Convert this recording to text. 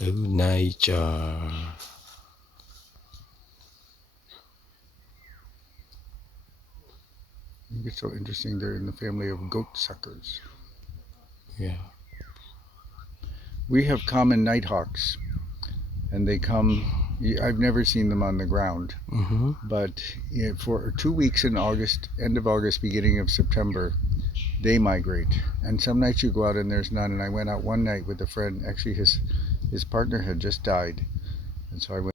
Oh, Nightjar. It's so interesting. They're in the family of goat suckers. Yeah. We have common nighthawks, and they come. I've never seen them on the ground, Mm-hmm. but for 2 weeks in August, end of August, beginning of September, they migrate. And some nights you go out and there's none. And I went out one night with a friend. Actually, his partner had just died, and so I went